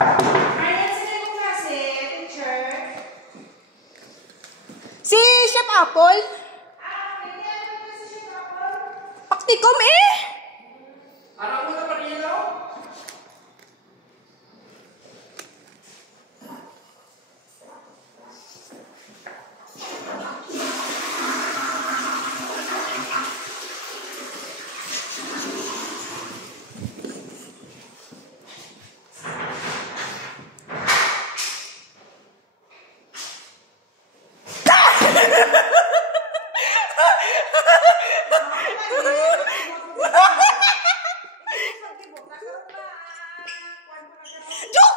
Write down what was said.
Ayan sila yung klase, teacher. Si Chef Apple? Hindi ako kasi si Chef Apple. Paktikom eh! Araw mo na pa rin yun, Diyos